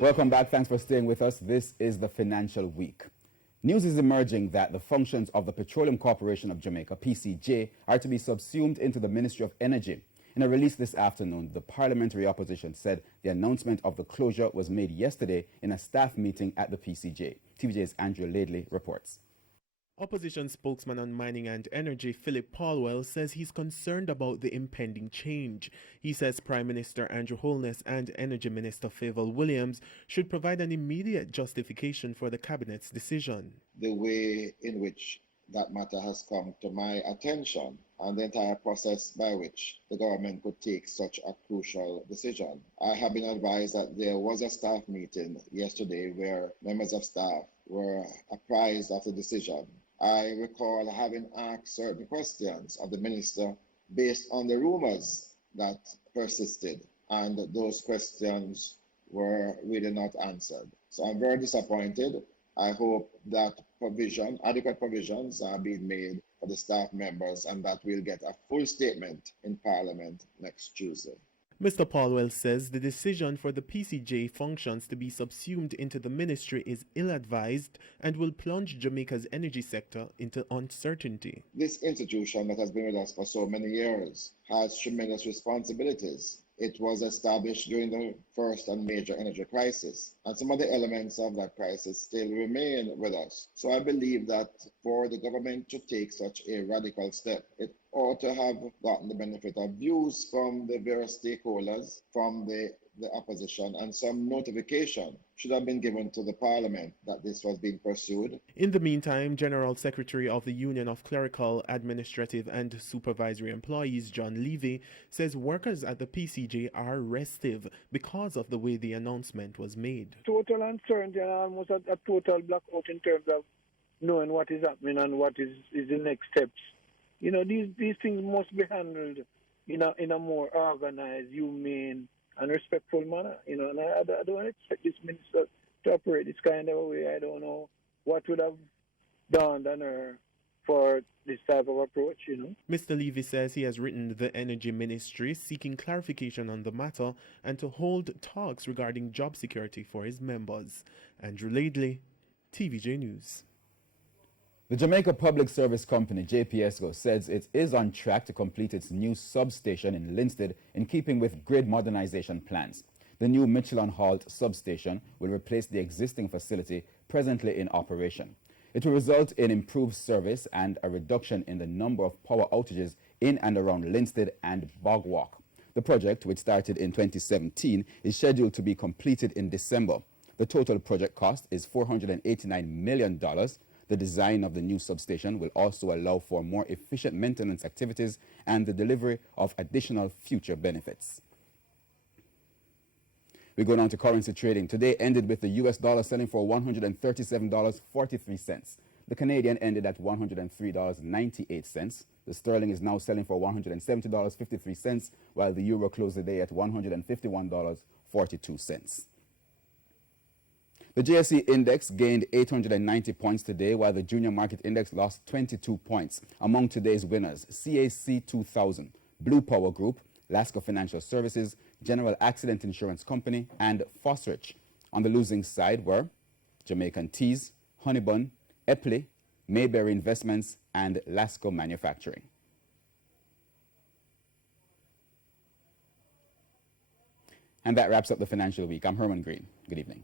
Welcome back. Thanks for staying with us. This is the Financial Week. News is emerging that the functions of the Petroleum Corporation of Jamaica, PCJ, are to be subsumed into the Ministry of Energy. In a release this afternoon, the parliamentary opposition said the announcement of the closure was made yesterday in a staff meeting at the PCJ. TVJ's Andrew Laidley reports. Opposition spokesman on mining and energy Philip Paulwell says he's concerned about the impending change. He says Prime Minister Andrew Holness and Energy Minister Favour Williams should provide an immediate justification for the Cabinet's decision. The way in which that matter has come to my attention and the entire process by which the government could take such a crucial decision. I have been advised that there was a staff meeting yesterday where members of staff were apprised of the decision. I recall having asked certain questions of the minister based on the rumors that persisted, and those questions were really not answered. So I'm very disappointed. I hope that adequate provisions are being made for the staff members and that we'll get a full statement in Parliament next Tuesday. Mr. Paulwell says the decision for the PCJ functions to be subsumed into the ministry is ill-advised and will plunge Jamaica's energy sector into uncertainty. This institution that has been with us for so many years has tremendous responsibilities. It was established during the first and major energy crisis, and some of the elements of that crisis still remain with us. So I believe that for the government to take such a radical step, it ought to have gotten the benefit of views from the various stakeholders, from the opposition, and some notification should have been given to the Parliament that this was being pursued. In the meantime, General Secretary of the Union of Clerical, Administrative and Supervisory Employees, John Levy, says workers at the PCJ are restive because of the way the announcement was made. Total uncertainty and almost a total blackout in terms of knowing what is happening and what is the next steps. You know, these things must be handled in a more organized, humane, and respectful manner. You know, and I don't expect this minister to operate this kind of way. I don't know what would have dawned on her for this type of approach, you know. Mr. Levy says he has written the Energy Ministry seeking clarification on the matter and to hold talks regarding job security for his members. Andrew Laidley, TVJ News. The Jamaica Public Service Company, JPSCO, says it is on track to complete its new substation in Linstead in keeping with grid modernization plans. The new Mitchell-on-Halt substation will replace the existing facility presently in operation. It will result in improved service and a reduction in the number of power outages in and around Linstead and Bogwalk. The project, which started in 2017, is scheduled to be completed in December. The total project cost is $489 million. The design of the new substation will also allow for more efficient maintenance activities and the delivery of additional future benefits. We go down to currency trading. Today ended with the US dollar selling for $137.43. The Canadian ended at $103.98. The sterling is now selling for $170.53, while the euro closed the day at $151.42. The JSE index gained 890 points today, while the junior market index lost 22 points. Among today's winners, CAC 2000, Blue Power Group, Lasco Financial Services, General Accident Insurance Company, and Fosrich. On the losing side were Jamaican Teas, Honeybun, Epley, Mayberry Investments, and Lasco Manufacturing. And that wraps up the Financial Week. I'm Herman Green. Good evening.